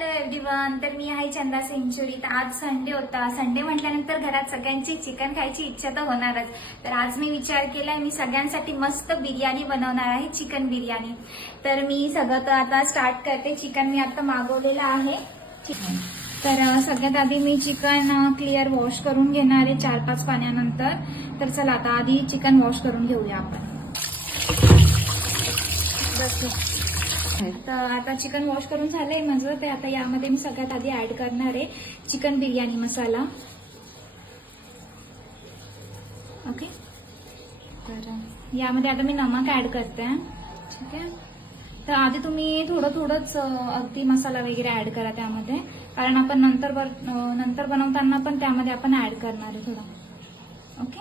Hello everyone. तर मी आहे Chanda century. तर आज संडे होता. संडे म्हटल्यानंतर घरात सगळ्यांची चिकन खायची इच्छा तर होणारच. तर आज मी विचार केलाय मी सगळ्यांसाठी मस्त बिर्याणी बनवणार आहे, चिकन बिर्याणी. तर मी सगळं तर आता स्टार्ट करते. चिकन मी आता मागवलेलं आहे. तर सगळ्यात आधी मी चिकन क्लिअर वॉश करून घेणार आहे 4-5 पाण्यानंतर. तर चला आता आधी चिकन वॉश करून घेऊया आपण. तर आता चिकन वॉश करून झालंय माझं. ते आता यामध्ये मी सगळ्यात आधी ऍड करणार आहे चिकन बिर्याणी मसाला. ओके, तर यामध्ये आता मी नमक ऍड करते. ठीक आहे, तर आधी तुम्ही थोडंच अगदी मसाला वगैरे ऍड करा त्यामध्ये, कारण आपण नंतर बनवताना पण त्यामध्ये आपण ऍड करणार आहे थोडं. ओके,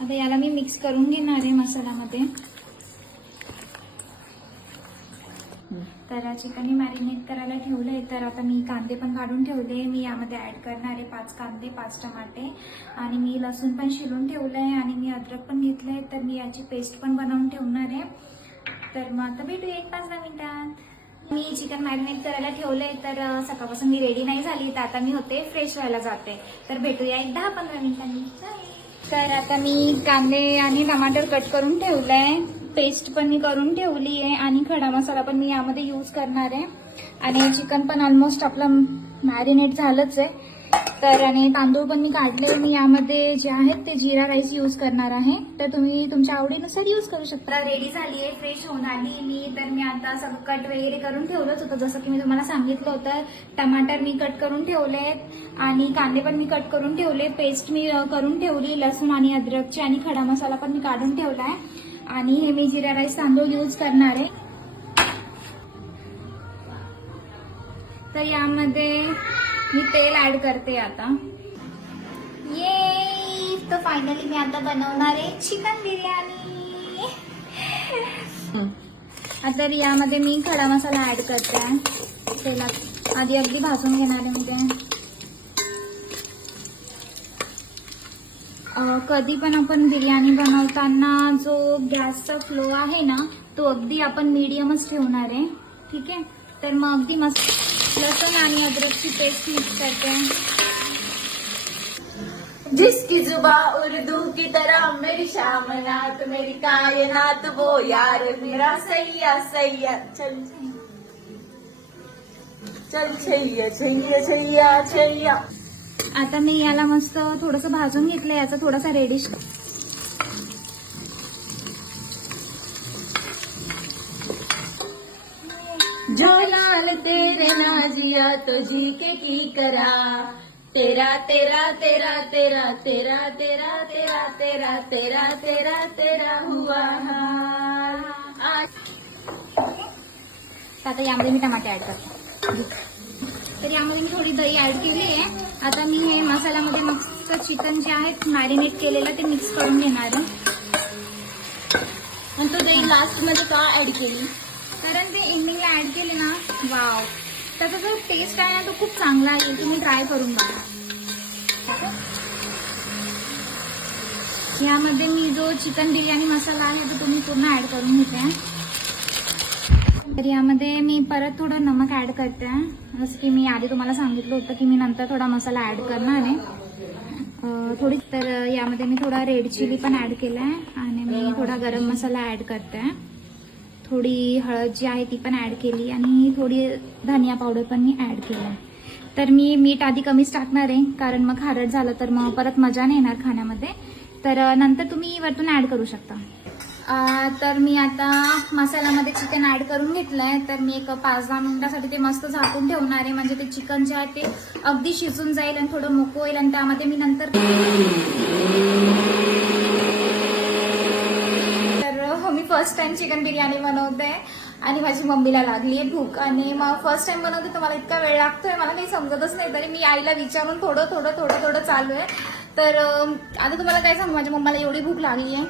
आता याला मी मिक्स करून घेणार आहे मसाल्यामध्ये. तर चिकन मॅरिनेट करायला ठेवलंय. तर आता मी कांदे पण काढून ठेवले. मी यामध्ये ऍड करणार आहे 5 कांदे, 5 टमाटे, आणि मी लसूण पण शिलून ठेवलंय, आणि मी अद्रक पण घेतलंय. तर मी याची पेस्ट पण बनवून ठेवणार आहे. तर मग आता भेटूया 1-5 मिनिटात. मी चिकन मॅरिनेट करायला ठेवलंय. तर सकाळपासून मी रेडी नाही झाली, तर आता मी होते फ्रेश व्हायला जाते. तर भेटूया 10-15 मिनिटांनी. तर आता मी कांदे आणि टमाटर कट करून ठेवलंय. पेस्ट पण मी करून ठेवली आहे, आणि खडा मसाला पण मी यामध्ये यूज करणार आहे. आणि चिकन पण ऑलमोस्ट आपलं मॅरिनेट झालंच आहे. तर आणि तांदूळ पण मी काढले. मी यामध्ये जे आहेत ते जिरा राईस यूज करणार आहे. तर तुम्ही तुमच्या आवडीनुसार यूज करू शकता. रेडी झाली आहे, फ्रेश होऊन आली मी. तर मी आता सगळं कट वगैरे करून ठेवलंच होतं, जसं की मी तुम्हाला सांगितलं होतं. टमाटर मी कट करून ठेवले, आणि कांदे पण मी कट करून ठेवले. पेस्ट मी करून ठेवली लसूण आणि अद्रकची, आणि खडा मसाला पण मी काढून ठेवलाय. आणि हे मी जिरा राईस तांदूळ यूज करणार आहे. तर यामध्ये मी तेल ऍड करते आता. ये तर फायनली मी आता बनवणार आहे चिकन बिर्याणी. आता यामध्ये मी खडा मसाला ऍड करते. तेलात आधी अगदी भाजून घेणार आहे मी. कधी पण आपण बिर्याणी बनवताना जो गॅसचा फ्लो आहे ना, तो अगदी आपण मीडियमच ठेवणार आहे. ठीक आहे, तर मग अगदी मस्त लसूण आणि अदरकची पेस्ट मिक्स करते. जिसकी जुबा उर्दू की तरह मेरी शामनात, मेरी कायनात वो यार मेरा सैया सैया. चल चल छैया छैया छैया छैया. आता मी याला मस्त थोडंसं भाजून घेतलं. याचा थोडासा रेडिश जो लाल तेरे नाजिया तो जी के की करा, तेरा तेरा तेरा तेरा तेरा तेरा तेरा तेरा तेरा तेरा तेरा हुआ हाल. आता यामध्ये मी टमाटे ऍड करते. तर यामध्ये मी थोडी दही ऍड केली आहे. आता मी हे मसाल्यामध्ये मस्त चिकन जे आहे मॅरिनेट केलेलं ते मिक्स करून घेणार आहे. आणि तो दही लास्ट मध्ये का ऍड केली? कारण ते एंडिंगला ऍड केले ना, वाव, त्याचा जो टेस्ट आहे ना तो खूप चांगला आहे. तुम्ही ट्राय करून बघा. यामध्ये मी जो चिकन बिर्याणी मसाला आहे तो तुम्ही पूर्ण ऍड करून घेते. तर यामध्ये मी परत थोडं नमक ऍड करते. जसं की मी आधी तुम्हाला सांगितलं होतं की मी नंतर थोडा मसाला ऍड करणार आहे थोडी. तर यामध्ये मी थोडा रेड चिली पण ऍड केलाय, आणि मी थोडा गरम मसाला ऍड करते. थोडी हळद जी आहे ती पण ऍड केली, आणि थोडी धनिया पावडर पण मी ऍड केली. तर मी मीठ आधी कमीच टाकणार आहे, कारण मग खारट झालं तर मग परत मजा नाही येणार खाण्यामध्ये. तर नंतर तुम्ही वरतून ऍड करू शकता. तर मी आता मसाल्यामध्ये चिकन ऍड करून घेतलंय. तर मी एक 5-10 मिनिटासाठी ते मस्त झाकून ठेवणार आहे, म्हणजे ते चिकन जे आहे ते अगदी शिजून जाईल आणि थोडं मोकळं होईल. आणि त्यामध्ये मी नंतर मी फर्स्ट टाइम चिकन बिर्याणी बनवते, आणि माझी मम्मीला लागली आहे भूक. आणि मग फर्स्ट टाइम बनवते तर मला इतका वेळ लागतोय, मला काही समजतच नाही. तरी मी आईला विचारून थोडं चालू आहे. तर आता तुम्हाला काय सांगू, माझ्या मम्माला एवढी भूक लागली आहे.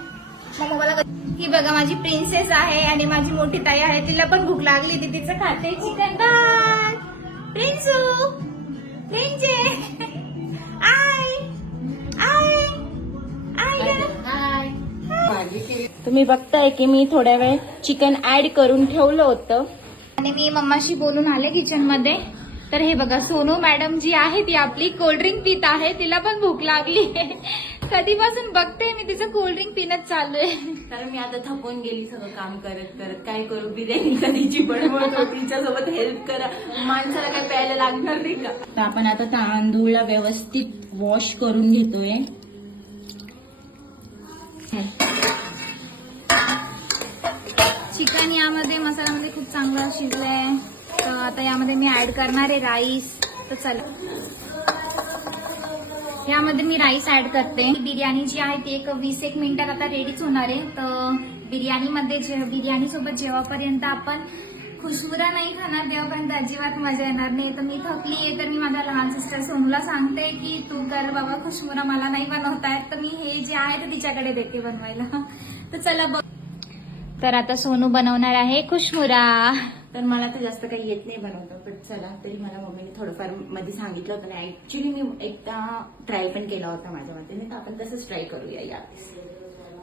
मग मला ही बघा माझी प्रिन्सेस आहे, आणि माझी मोठी ताई आहे, तिला पण भूक लागली. ती तिचं खाते चिकन. बाय प्रिन्सू, प्रिन्से, आय आय आय. तुम्ही बघताय की मी थोड्या वेळ चिकन ऍड करून ठेवलं होतं. आणि मी मम्माशी बोलून आले किचन मध्ये. तर हे बघा सोनू मॅडम जी आहे ती आपली कोल्ड्रिंक पित आहे. तिला पण भूक लागली. कधीपासून बघते मी तिचं कोल्ड्रिंक पिणंच चालू आहे. कारण मी आता थकून गेली सगळं काम करत करत. काय करू, बिर्याणी कधीची बनवत होती, तिच्यासोबत हेल्प करा. माणसाला काय प्यायला लागणार नाही का. तर आपण आता तांदूळला व्यवस्थित वॉश करून घेतोय. चिकन यामध्ये मसाल्यामध्ये खूप चांगलं शिजलंय. तर आता यामध्ये मी ऍड करणार आहे राईस. तर चला यामध्ये मी राईस ऍड करते. बिर्याणी जी आहे ती 20-1 मिनिटात आता रेडीच होणार आहे. तर बिर्याणी सोबत जेव्हापर्यंत आपण खुशबुरा नाही खाणार तेव्हापर्यंत अजिबात मजा येणार नाही. तर मी थकली आहे तर मी माझ्या लहान सिस्टर सोनूला सांगते की तू कर बाबा खुशबुरा, मला नाही बनवता येत. तर मी हे जे आहे ते तिच्याकडे देते बनवायला. तर चला बघ. तर आता सोनू बनवणार आहे खुशमुरा. तर मला तर जास्त काही येत नाही बनवतं, पण चला तरी मला मम्मीने थोडंफार मध्ये सांगितलं होतं ना. ऍक्च्युली मी एकदा ट्राय पण केला होता माझ्या मते, तर आपण तसंच ट्राय करूया यावेळेस.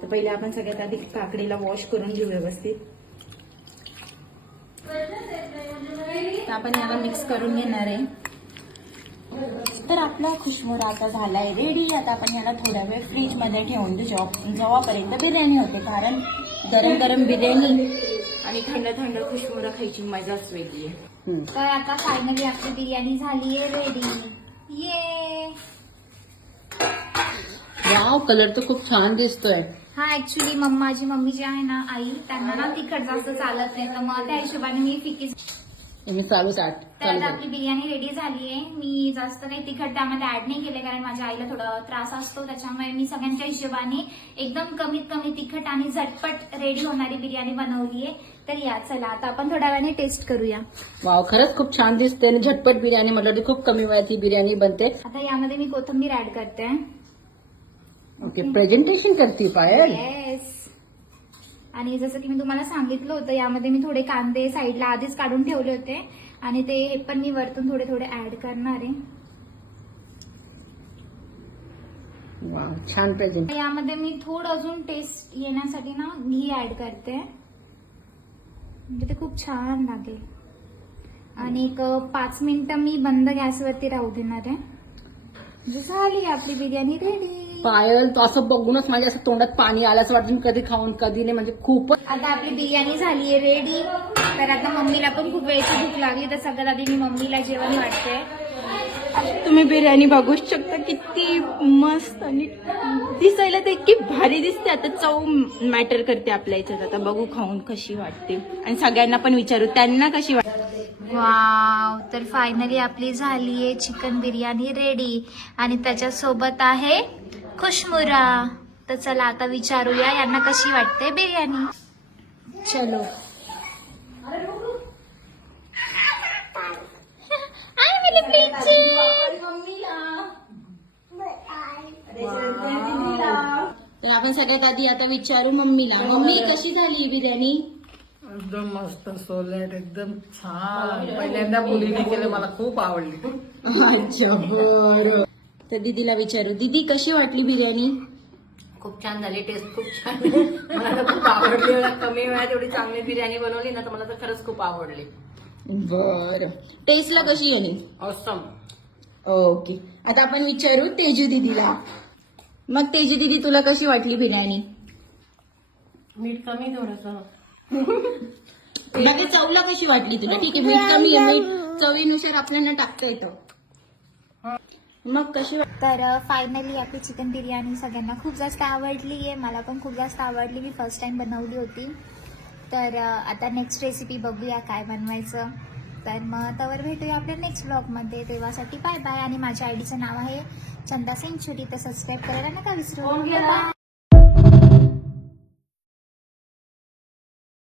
तर पहिले आपण सगळ्यात आधी काकडीला वॉश करून घेऊ व्यवस्थित. तर आपण याला मिक्स करून घेणार आहे. तर आपला खुशमुरा आता झालाय रेडी. आता आपण याला थोडा वेळ फ्रीज मध्ये ठेवून देऊ जेव्हापर्यंत बिर्याणी होते. कारण गरम गरम बिर्याणी आणि थंड थंड खुशमुरा खायची मजाच वेगळी आहे. तर आता फायनली आपली बिर्याणी झाली आहे रेडी. ये वाव, कलर तर खूप छान दिसतोय. हा ऍक्च्युली माझी मम्मी जी आहे ना आई, त्यांना ना तिखट जास्त चालत नाही. तर मग त्या हिशोबाने मी फिकी. मी चालू तर आता आपली बिर्याणी रेडी झाली आहे. मी जास्त काही तिखट त्यामध्ये ऍड नाही केले कारण माझ्या आईला थोडा त्रास असतो. त्याच्यामुळे मी सगळ्यांच्या हिशोबाने एकदम कमीत कमी तिखट आणि झटपट रेडी होणारी बिर्याणी बनवली आहे. तर या चला आता आपण थोड्या वेळाने टेस्ट करूया. वाव, खरंच खूप छान दिसते. आणि झटपट बिर्याणी म्हटलं की खूप कमी वेळात ही बिर्याणी बनते. आता यामध्ये मी कोथिंबीर ऍड करते. ओके, प्रेझेंटेशन करते पायल. येस. आणि जसं की मी तुम्हाला सांगितलं होतं यामध्ये मी थोडे कांदे साईडला आधीच काढून ठेवले होते आणि ते हे पण मी वरतून थोडे थोडे ऍड करणार आहे. वाव, छान प्रेझेंट. यामध्ये मी थोडं अजून टेस्ट येण्यासाठी ना घी ऍड करते, म्हणजे ते खूप छान लागेल. आणि एक 5 मिनिटं मी बंद गॅसवरती राहू देणार आहे. म्हणजे झाली आपली बिर्याणी रेडी. पायल, तो असं बघूनच माझ्या असं तोंडात पाणी आल्याचं वाटतं. कधी खाऊन कधी नाही, म्हणजे खूपच. आता आपली बिर्याणी झाली आहे रेडी. तर आता मम्मीला पण खूप वेळची भूक लागली. तर सगळ्यात आधी मी मम्मीला जेवण वाटते. तुम्ही बिर्याणी बघू शकता किती मस्त आणि दिसायला तर इतकी भारी दिसते. आता चव मॅटर करते आपल्या याच्यात. आता बघू खाऊन कशी वाटते आणि सगळ्यांना पण विचारू त्यांना कशी वाटते. वाव. तर फायनली आपली झाली आहे चिकन बिर्याणी रेडी आणि त्याच्यासोबत आहे खुशमुरा. तर चला आता विचारूया यांना कशी वाटते बिर्याणी. चलो. तर आपण सगळ्यात आधी आता विचारू मम्मीला. मम्मी कशी झाली ही बिर्याणी? एकदम मस्त सोलेट, एकदम छान. पहिल्यांदा मुलीने केलं, मला खूप आवडली. अच्छा, बरं. तर दीदीला विचारू. दीदी कशी वाटली बिर्याणी? खूप छान झाली, टेस्ट खूप छान. मला तर खूप आवडली. कमी वेळात एवढी चांगली बिर्याणी बनवली ना, तर मला तर खरंच खूप आवडली. बरं. टेस्टला कशी आहे? ऑसम. ओके. आता आपण विचारू तेजू दीदीला. मग तेजू दीदी तुला कशी वाटली बिर्याणी? मीठ कमी थोडंसं. बाकी चवला कशी वाटली तुला? ठीक आहे, मीठ कमी आहे, मीठ चवीनुसार आपल्याला टाकता येतं. मग कशी तर फायनली आपली चिकन बिर्याणी सगळ्यांना खूप जास्त आवडली आहे. मला पण खूप जास्त आवडली. मी फर्स्ट टाइम बनवली होती. तर आता नेक्स्ट रेसिपी बघूया काय बनवायचं. तर मग त्यावर भेटूया आपल्या नेक्स्ट ब्लॉगमध्ये. तेव्हासाठी बाय बाय. आणि माझ्या आयडीचं नाव आहे चंदा सेंचुरी. तर सबस्क्राईब करायला नका विसरू. बाय.